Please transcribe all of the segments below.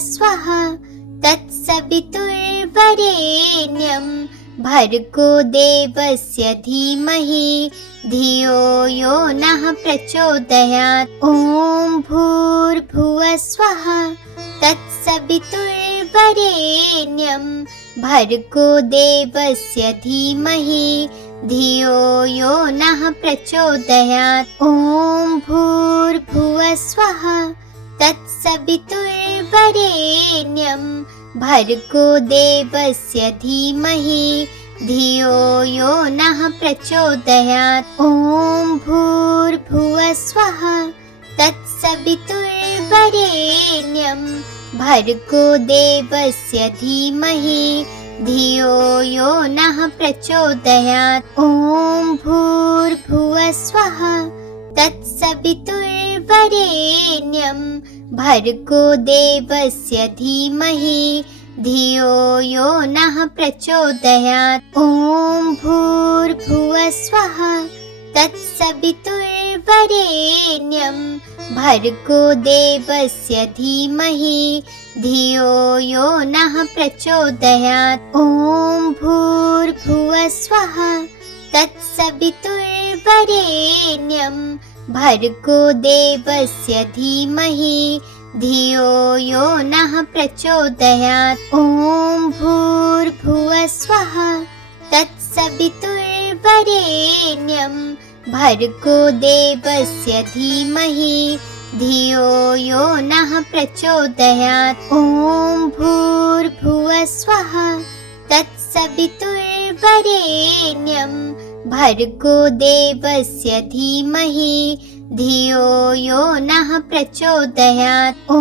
स्वः तत्सवितुर्वरेण्यं भर्गो देवस्य धीमहि धियो यो नः प्रचोदयात्। ॐ भूर्भुवः स्वः तत्सवितुर्वरेण्यं भर्गो देवस्य धीमहि धियो यो नः प्रचोदयात्। ॐ भूर्भुवः स्वः तत्सवितुर्वरेण्यं भर्गो देवस्य धीमहि धियो यो नः प्रचोदयात्। ॐ भूर्भुवः स्वः तत्सवितुर्वरेण्यं भर्गो देवस्य धीमहि धियो यो नः प्रचोदयात्। ॐ भूर्भुवः स्वः तत्सवितुर्वरेण्यं भर्गो देवस्य धीमहि धियो यो नः प्रचोदयात्। ॐ भूर्भुवः स्वः तत्सवितुर्वरेण्यं भर्गो देवस्य धीमहि धियो यो नः प्रचोदयात्। ॐ भूर्भुवः स्वः तत्सवितुर्वरेण्यं भर्गो देवस्य धीमहि धियो यो नः प्रचोदयात्। ॐ भूर्भुवः स्वः तत्सवितुर्वरेण्यं भर्गो देवस्य धीमहि धियो यो नः प्रचोदयात्। ॐ भूर्भुवः स्वः तत्सवितुर्वरेण्यं भर्गो देवस्य धीमहि धियो यो नः प्रचोदयात्। ॐ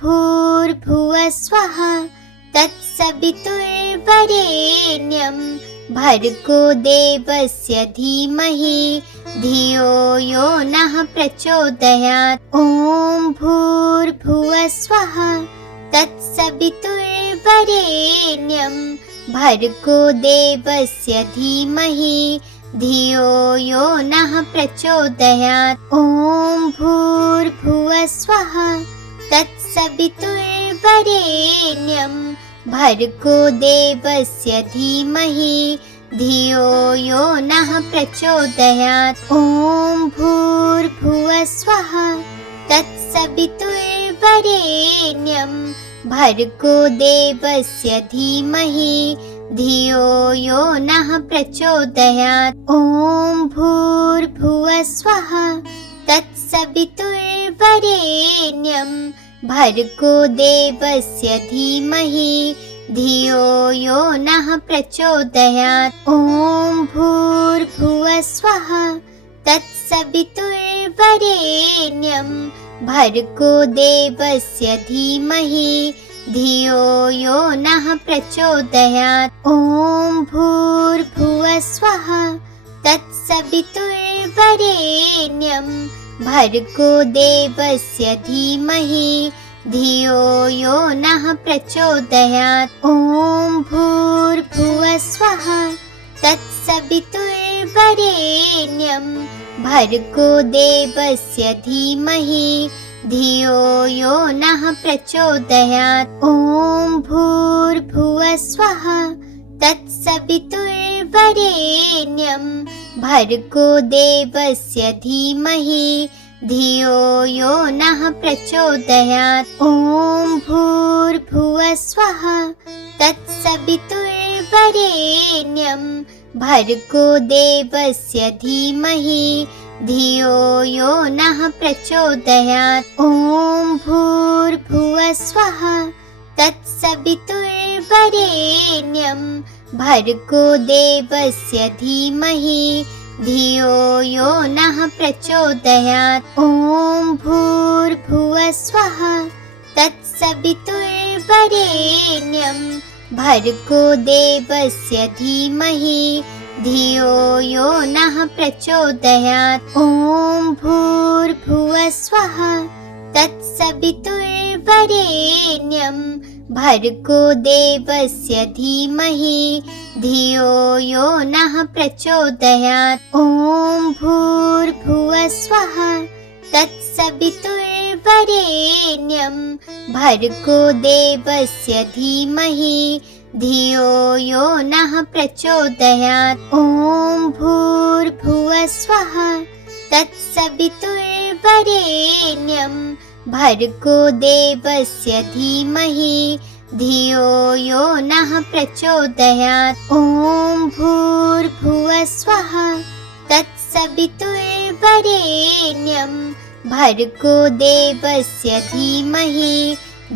भूर्भुवः स्वः तत्सवितुर्वरेण्यं भर्गो देवस्य धीमहि धियो यो नः प्रचोदयात्। ॐ भूर्भुवः स्वः तत्सवितुर्वरेण्यं भर्गो देवस्य धीमहि धियो यो नः प्रचोदयात्। ॐ भूर्भुवः स्वः तत्सवितुर्वरेण्यं भर्गो देवस्य धीमहि धियो यो नः प्रचोदयात्। ॐ भूर्भुवः स्वः तत्सवितुर्वरेण्यं भर्गो देवस्य धीमहि धियो यो नः प्रचोदयात्। ॐ भूर्भुवः स्वः तत्सवितुर्वरेण्यं भर्गो देवस्य धीमहि धियो यो नः प्रचोदयात्। ॐ भूर्भुवः स्वः तत्सवितुर्वरेण्यं भर्गो देवस्य धीमहि धियो यो नः प्रचोदयात्। ॐ भूर्भुवः स्वः तत्सवितुर्वरेण्यं भर्गो देवस्य धीमहि धियो यो नः प्रचोदयात्। ॐ भूर्भुवः स्वः तत्सवितुर्वरेण्यं भर्गो देवस्य धीमहि धियो यो नः प्रचोदयात्। ॐ भूर्भुवः स्वः तत्सवितुर्वरेण्यं भर्गो देवस्य धीमहि धियो यो नः प्रचोदयात्। ॐ भूर्भुवः स्वः तत्सवितुर्वरेण्यं भर्गो देवस्य धीमहि धियो यो नः प्रचोदयात्। ॐ भूर्भुवः स्वः तत्सवितुर्वरेण्यं भर्गो देवस्य धीमहि धियो यो नः प्रचोदयात्। ॐ भूर्भुवः स्वः तत्सवितुर्वरेण्यं भर्गो देवस्य धीमहि धियो यो नः प्रचोदयात्। ॐ भूर्भुवः स्वः तत्सवितुर्वरेण्यं भर्गो देवस्य धीमहि धियो यो नः प्रचोदयात्। ॐ भूर्भुवः स्वः तत्सवितुर्वरेण्यं भर्गो देवस्य धीमहि धियो यो नः प्रचोदयात्। ॐ भूर्भुवः स्वः तत्सवितुर्वरेण्यं भर्गो देवस्य धीमहि धियो यो नः प्रचोदयात्। ॐ भूर्भुवः स्वः तत्सवितुर्वरेण्यं भर्गो देवस्य धीमहि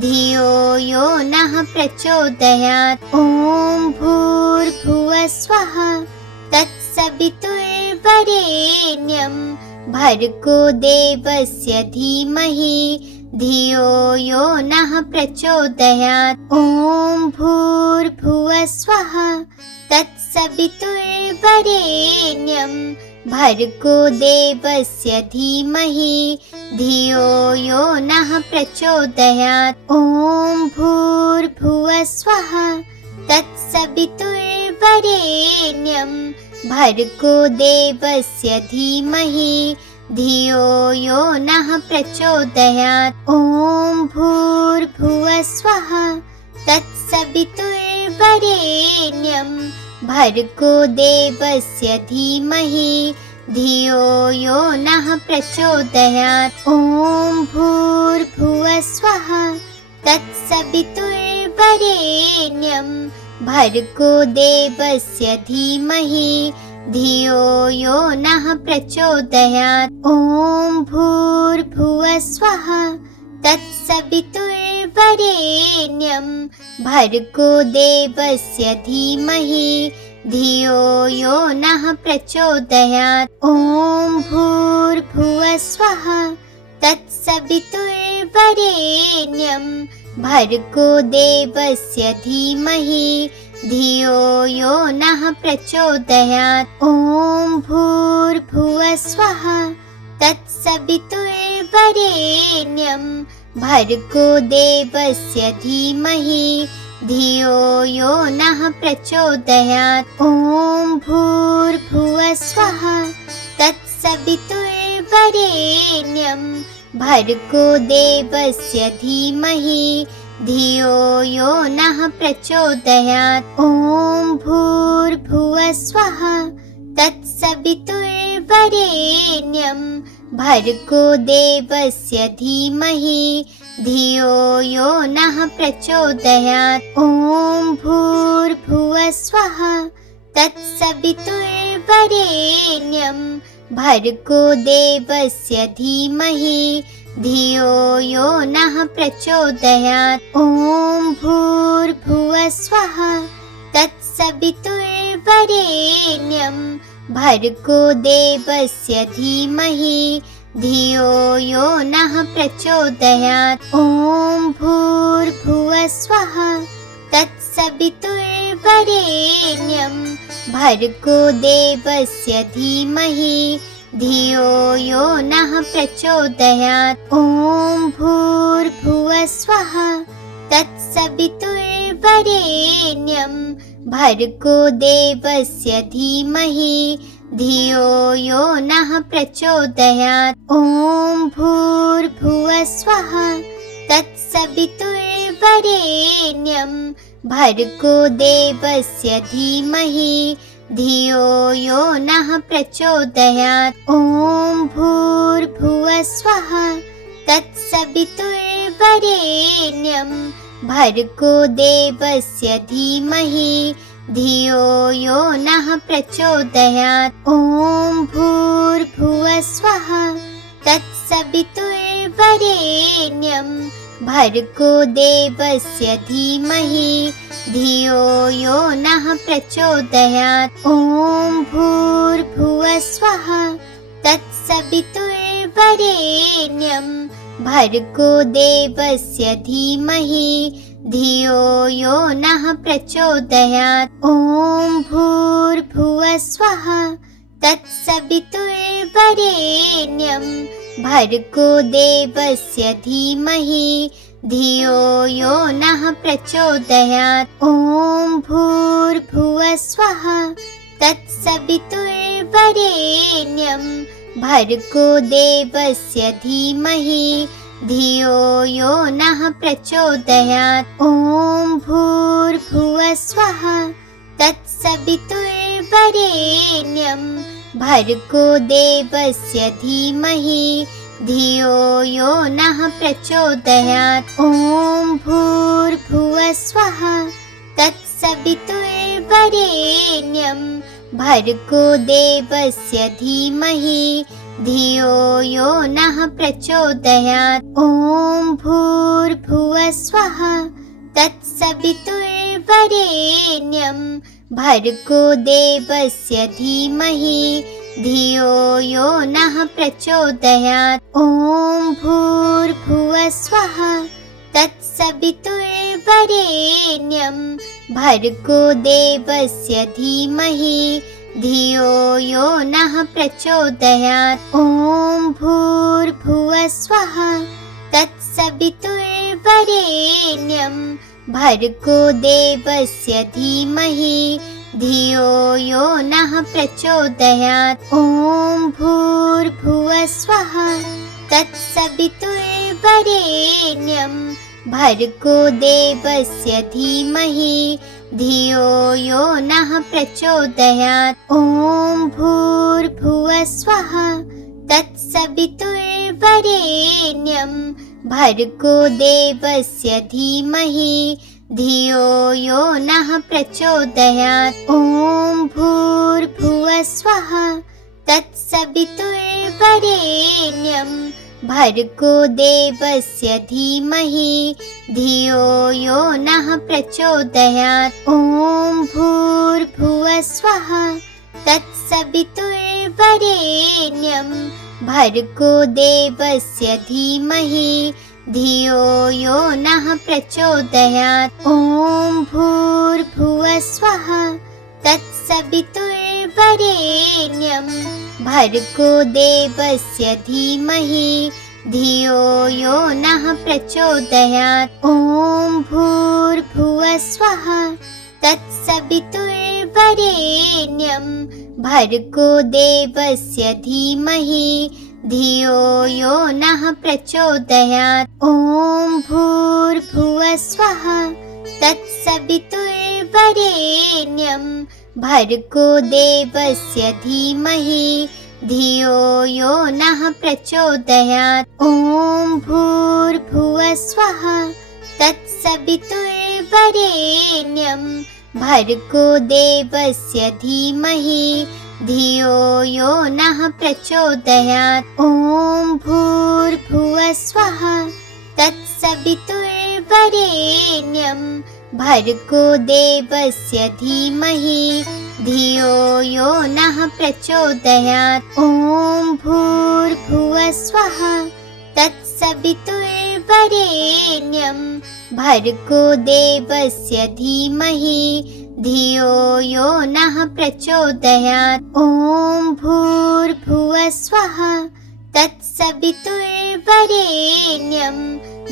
धियो यो नः प्रचोदयात्। ॐ भूर्भुवः स्वः तत्सवितुर्वरेण्यं भर्गो देवस्य धीमहि धियो यो नः प्रचोदयात्। ॐ भूर्भुवः स्वः तत्सवितुर्वरेण्यं भर्गो देवस्य धीमहि धियो यो नः प्रचोदयात्। ॐ भूर्भुवः स्वः तत्सवितुर्वरेण्यं भर्गो देवस्य धीमहि धियो यो नः प्रचोदयात्। ॐ भूर्भुवः स्वः तत्सवितुर्वरेण्यं भर्गो देवस्य धीमहि धियो यो नः प्रचोदयात्। ॐ भूर्भुवः स्वः तत्सवितुर्वरेण्यं भर्गो देवस्य धीमहि धियो यो नः प्रचोदयात्। ॐ भूर्भुवः स्वः तत्सवितुर्वरेण्यं भर्गो देवस्य धीमहि धियो यो नः प्रचोदयात्। ॐ भूर्भुवः स्वः तत्सवितुर्वरेण्यं भर्गो देवस्य धीमहि धियो यो नः प्रचोदयात्। ॐ भूर्भुवः स्वः तत्सवितुर्वरेण्यं भर्गो देवस्य धीमहि धियो यो नः प्रचोदयात्। ॐ भूर्भुवः स्वः तत्सवितुर्वरेण्यं भर्गो देवस्य धीमहि धियो यो नः प्रचोदयात्। ॐ भूर्भुवः स्वः तत्सवितुर्वरेण्यं भर्गो देवस्य धीमहि धियो यो नः प्रचोदयात्। ॐ भूर्भुवः स्वः तत्सवितुर्वरेण्यं भर्गो देवस्य धीमहि धियो यो नः प्रचोदयात्। ॐ भूर्भुवः स्वः तत्सवितुर्वरेण्यं भर्गो देवस्य धीमहि धियो यो नः प्रचोदयात्। ॐ भूर्भुवः स्वः तत्सवितुर्वरेण्यं भर्गो देवस्य धीमहि धियो यो नः प्रचोदयात्। ॐ भूर्भुवः स्वः तत्सवितुर्वरेण्यं भर्गो देवस्य धीमहि धियो यो नः प्रचोदयात्। ॐ भूर्भुवः स्वः तत्सवितुर्वरेण्यं भर्गो देवस्य धीमहि धियो यो नः प्रचोदयात्। ॐ भूर्भुवः स्वः तत्सवितुर्वरेण्यं भर्गो देवस्य धीमहि धियो यो नः प्रचोदयात्। ॐ भूर्भुवः स्वः तत्सवितुर्वरेण्यं भर्गो देवस्य धीमहि धियो यो नः प्रचोदयात्। ॐ भूर्भुवः स्वः तत्सवितुर्वरेण्यं भर्गो देवस्य धीमहि धियो यो नः प्रचोदयात्। ॐ भूर्भुवः स्वः तत्सवितुर्वरेण्यं भर्गो देवस्य धीमहि धियो यो नः प्रचोदयात्। ॐ भूर्भुवः स्वः तत्सवितुर्वरेण्यं भर्गो देवस्य धीमहि धियो यो नः प्रचोदयात्। ॐ भूर्भुवः स्वः तत्सवितुर्वरेण्यं भर्गो देवस्य धीमहि धियो यो नः प्रचोदयात्। ॐ भूर्भुवः स्वः तत्सवितुर्वरेण्यं भर्गो देवस्य धीमहि धियो यो नः प्रचोदयात्। ॐ भूर्भुवः स्वः तत्सवितुर्वरेण्यं भर्गो देवस्य धीमहि धियो यो नः प्रचोदयात्। ॐ भूर्भुवः स्वः तत्सवितुर्वरेण्यं भर्गो देवस्य धीमहि धियो यो नः प्रचोदयात्। ॐ भूर्भुवः स्वः तत्सवितुर्वरेण्यं भर्गो देवस्य धीमहि धियो यो नः प्रचोदयात्। ॐ भूर्भुवः स्वः तत्सवितुर्वरेण्यं भर्गो देवस्य धीमहि धियो यो नः प्रचोदयात्। ॐ भूर्भुवः स्वः तत्सवितुर्वरेण्यं भर्गो देवस्य धीमहि धियो यो नः प्रचोदयात्। ॐ भूर्भुवः स्वः तत्सवितुर्वरेण्यं भर्गो देवस्य धीमहि धियो यो नः प्रचोदयात्। ॐ भूर्भुवः स्वः तत्सवितुर्वरेण्यं भर्गो देवस्य धीमहि धियो यो नः प्रचोदयात्। ॐ भूर्भुवः स्वः तत्सवितुर्वरेण्यं भर्गो देवस्य धीमहि धियो यो नः प्रचोदयात्। ॐ भूर्भुवः स्वः तत्सवितुर्वरेण्यं भर्गो देवस्य धीमहि धियो यो नः प्रचोदयात्। ॐ भूर्भुवः स्वः तत्सवितुर्वरेण्यं भर्गो देवस्य धीमहि धियो यो नः प्रचोदयात्। ॐ भूर्भुवः स्वः तत्सवितुर्वरेण्यं भर्गो देवस्य धीमहि धियो यो नः प्रचोदयात्। ॐ भूर्भुवः स्वः तत्सवितुर्वरेण्यं भर्गो देवस्य धीमहि धियो यो नः प्रचोदयात्। ॐ भूर्भुवः स्वः तत्सवितुर्वरेण्यं भर्गो देवस्य धीमहि धियो यो नः प्रचोदयात्। ॐ भूर्भुवः स्वः तत्सवितुर्वरेण्यं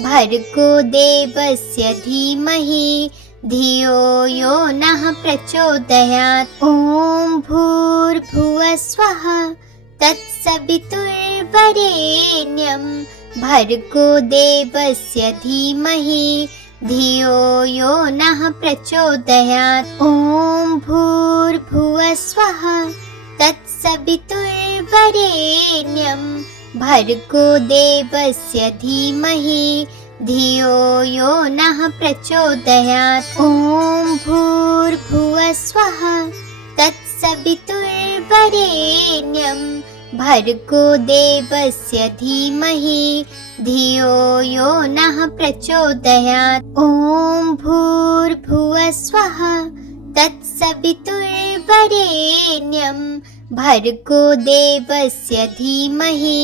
भर्गो देवस्य धीमहि धियो यो नः प्रचोदयात्। ॐ भूर्भुवः स्वः तत्सवितुर्वरेण्यं भर्गो देवस्य धीमहि धियो यो नः प्रचोदयात्। ॐ भूर्भुवः स्वः तत्सवितुर्वरेण्यं भर्गो देवस्य धीमहि धियो यो नः प्रचोदयात्। ॐ भूर्भुवः स्वः तत्सवितुर्वरेण्यं भर्गो देवस्य धीमहि धियो यो नः प्रचोदयात्। ॐ भूर्भुवः स्वः तत्सवितुर्वरेण्यं भर्गो देवस्य धीमहि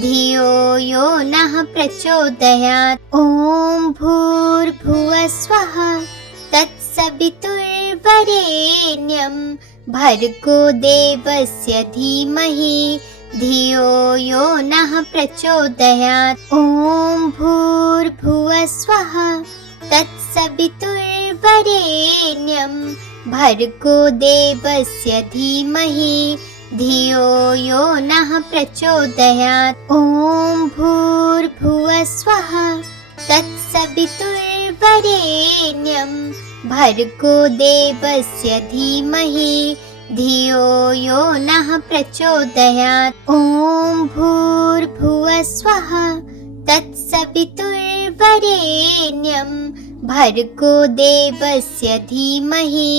धियो यो नः प्रचोदयात्। ॐ भूर्भुवः स्वः तत्सवितुर्वरेण्यं भर्गो देवस्य धीमहि धियो यो नः प्रचोदयात्। ॐ भूर्भुवः स्वः तत्सवितुर्वरेण्यं भर्गो देवस्य धीमहि धियो यो नः प्रचोदयात्। ॐ भूर्भुवः स्वः तत्सवितुर्वरेण्यं भर्गो देवस्य धीमहि धियो यो नः प्रचोदयात्। ॐ भूर्भुवः स्वः तत्सवितुर्वरेण्यं भर्गो देवस्य धीमहि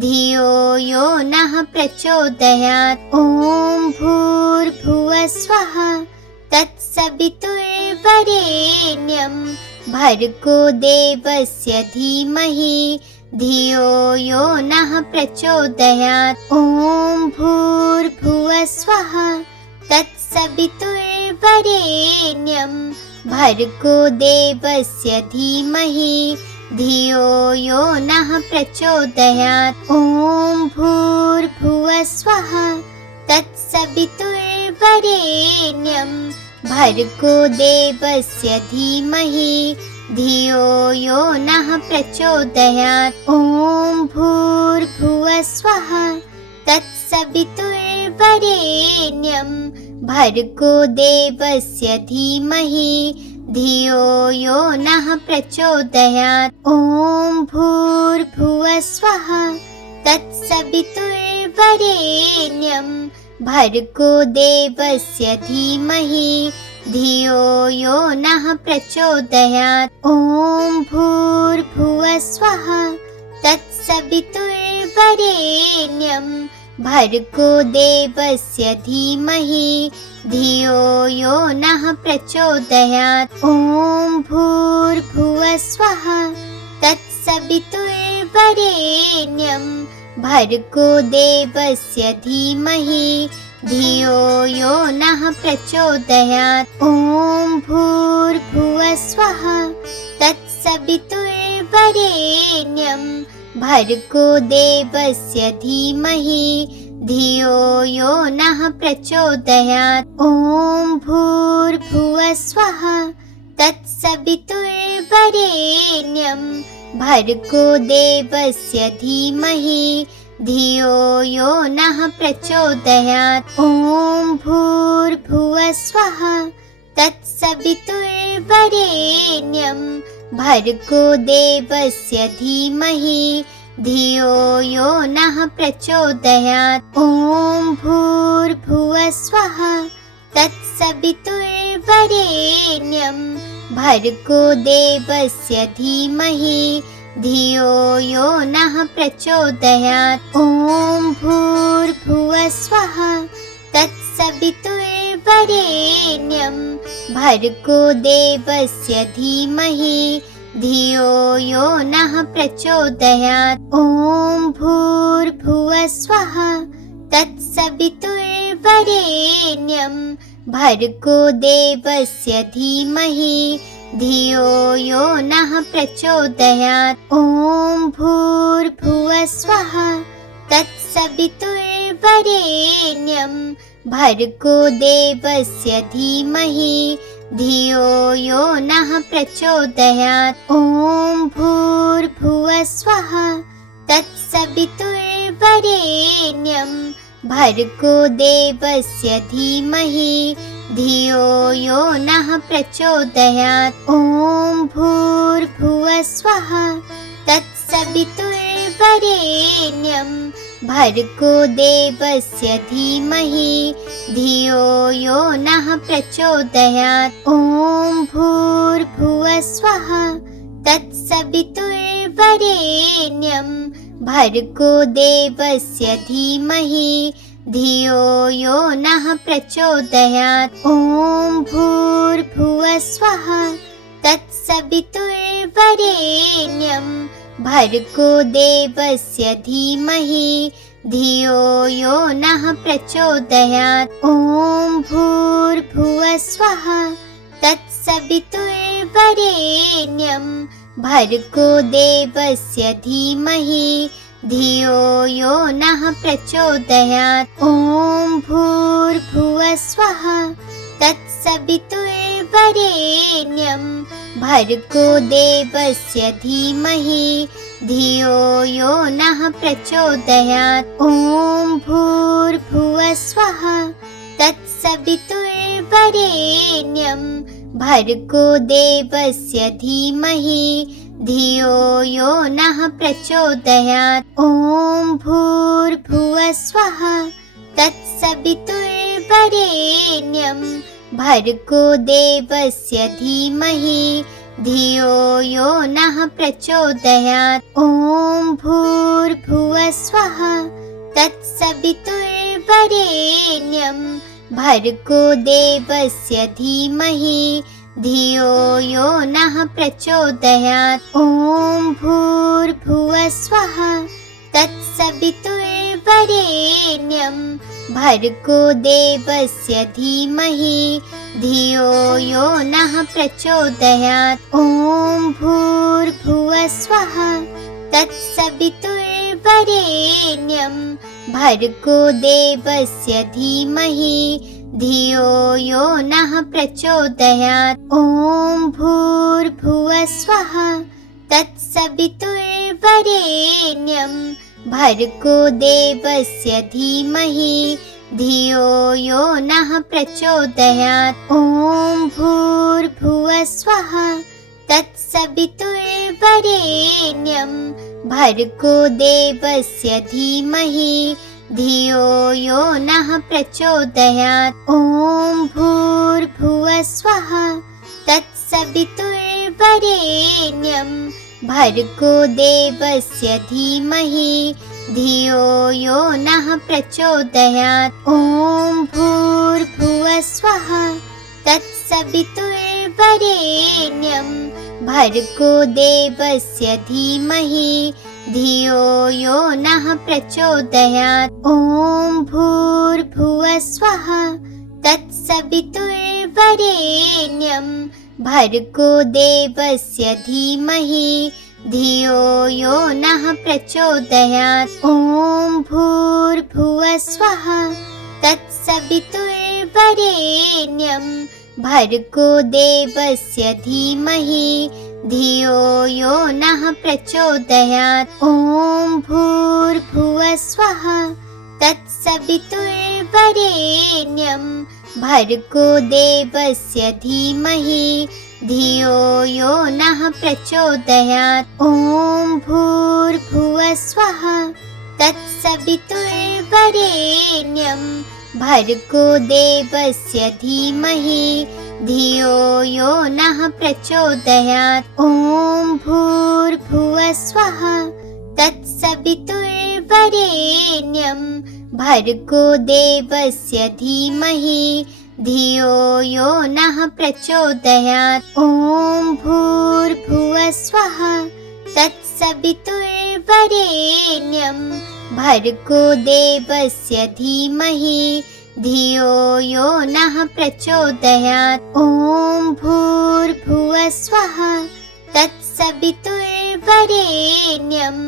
धियो यो नः प्रचोदयात्। ॐ भूर्भुवः स्वः तत्सवितुर्वरेण्यं भर्गो देवस्य धीमहि धियो यो नः प्रचोदयात्। ॐ भूर्भुवः स्वः तत्सवितुर्वरेण्यं भर्गो देवस्य धीमहि धियो यो नः प्रचोदयात्। ॐ भूर्भुवः स्वः तत्सवितुर्वरेण्यं भर्गो देवस्य धीमहि धियो यो नः प्रचोदयात्। ॐ भूर्भुवः स्वः तत्सवितुर्वरेण्यं भर्गो देवस्य धीमहि धियो यो नः प्रचोदयात्। ॐ भूर्भुवः स्वः तत्सवितुर्वरेण्यं भर्गो देवस्य धीमहि धियो यो नः प्रचोदयात्। ॐ भूर्भुवः स्वः तत्सवितुर्वरेण्यं भर्गो देवस्य धीमहि धियो यो नः प्रचोदयात्। ॐ भूर्भुवः स्वः तत्सवितुर्वरेण्यं भर्गो देवस्य धीमहि धियो यो नः प्रचोदयात्। ॐ भूर्भुवः स्वः तत्सवितुर्वरेण्यं भर्गो देवस्य धीमहि धियो यो नः प्रचोदयात्। ॐ भूर्भुवः स्वः तत्सवितुर्वरेण्यं भर्गो देवस्य धीमहि धियो यो नः प्रचोदयात्। ॐ भूर्भुवः स्वः तत्सवितुर्वरेण्यं भर्गो देवस्य धीमहि धियो यो नः प्रचोदयात्। ॐ भूर्भुवः स्वः तत्सवितुर्वरेण्यं भर्गो देवस्य धीमहि धियो यो नः प्रचोदयात्। ॐ भूर्भुवः स्वः तत्सवितुर्वरेण्यं भर्गो देवस्य धीमहि धियो यो नः प्रचोदयात्। ॐ भूर्भुवः स्वः तत्सवितुर्वरेण्यं भर्गो देवस्य धीमहि धियो यो नः प्रचोदयात्। ॐ भूर्भुवः स्वः तत्सवितुर्वरेण्यं भर्गो देवस्य धीमहि धियो यो नः प्रचोदयात्। ॐ भूर्भुवः स्वः तत्सवितुर्वरेण्यं भर्गो देवस्य धीमहि धियो यो नः प्रचोदयात्। ॐ भूर्भुवः स्वः तत्सवितुर्वरेण्यं भर्गो देवस्य धीमहि धियो यो नः प्रचोदयात्। ॐ भूर्भुवः स्वः तत्सवितुर्वरेण्यं भर्गो देवस्य धीमहि धियो यो नः प्रचोदयात्। ॐ भूर्भुवः स्वः तत्सवितुर्वरेण्यं भर्गो देवस्य धीमहि धियो यो नः प्रचोदयात्। ॐ भूर्भुवः स्वः तत्सवितुर्वरेण्यं भर्गो देवस्य धीमहि धियो यो नः प्रचोदयात्। ॐ भूर्भुवः स्वः तत्सवितुर्वरेण्यं भर्गो देवस्य धीमहि धियो यो नः प्रचोदयात्। ॐ भूर्भुवः स्वः तत्सवितुर्वरेण्यं भर्गो देवस्य धीमहि धियो यो नः प्रचोदयात्। ॐ भूर्भुवः स्वः तत्सवितुर्वरेण्यं भर्गो देवस्य धीमहि धियो यो नः प्रचोदयात्। ॐ भूर्भुवः स्वः तत्सवितुर्वरेण्यं भर्गो देवस्य धीमहि धियो यो नः प्रचोदयात्। ॐ भूर्भुवः स्वः तत्सवितुर्वरेण्यं भर्गो देवस्य धीमहि धियो यो नः प्रचोदयात्। ॐ भूर्भुवः स्वः तत्सवितुर्वरेण्यं भर्गो देवस्य धीमहि धियो यो नः प्रचोदयात्। ॐ भूर्भुवः स्वः तत्सवितुर्वरेण्यं भर्गो देवस्य धीमहि धियो यो नः प्रचोदयात्। ॐ भूर्भुवः स्वः तत्सवितुर्वरेण्यं भर्गो देवस्य धीमहि धियो यो नः प्रचोदयात्। ॐ भूर्भुवः स्वः तत्सवितुर्वरेण्यं भर्गो देवस्य धीमहि धियो यो नः प्रचोदयात्। ॐ भूर्भुवः स्वः तत्सवितुर्वरेण्यं भर्गो देवस्य धीमहि धियो यो नः प्रचोदयात्। ॐ भूर्भुवः स्वः तत्सवितुर्वरेण्यं भर्गो देवस्य धीमहि धियो यो नः प्रचोदयात्। ॐ भूर्भुवः स्वः तत्सवितुर्वरेण्यं भर्गो देवस्य धीमहि धियो यो नः प्रचोदयात्। ॐ भूर्भुवः स्वः तत्सवितुर्वरेण्यं भर्गो देवस्य धीमहि धियो यो नः प्रचोदयात्। ॐ भूर्भुवः स्वः तत्सवितुर्वरेण्यं भर्गो देवस्य धीमहि धियो यो नः प्रचोदयात्। ॐ भूर्भुवः स्वः तत्सवितुर्वरेण्यं भर्गो देवस्य धीमहि धियो यो नः प्रचोदयात्। ॐ भूर्भुवः स्वः तत्सवितुर्वरेण्यं भर्गो देवस्य धीमहि धियो यो नः प्रचोदयात्। ॐ भूर्भुवः स्वः तत्सवितुर्वरेण्यं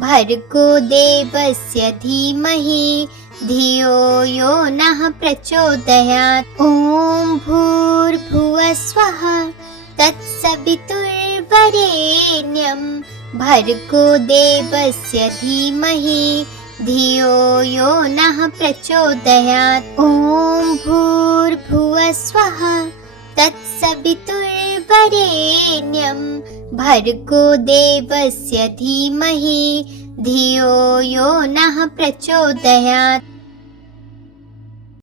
भर्गो देवस्य धीमहि धियो यो नः प्रचोदयात्। ॐ भूर्भुवः स्वः तत्सवितुर्वरेण्यं भर्गो देवस्य धीमहि धियो यो नः प्रचोदयात्। ॐ भूर्भुवः स्वः तत्सवितुर्वरेण्यं भर्गो देवस्य धीमहि धियो यो नः प्रचोदयात्।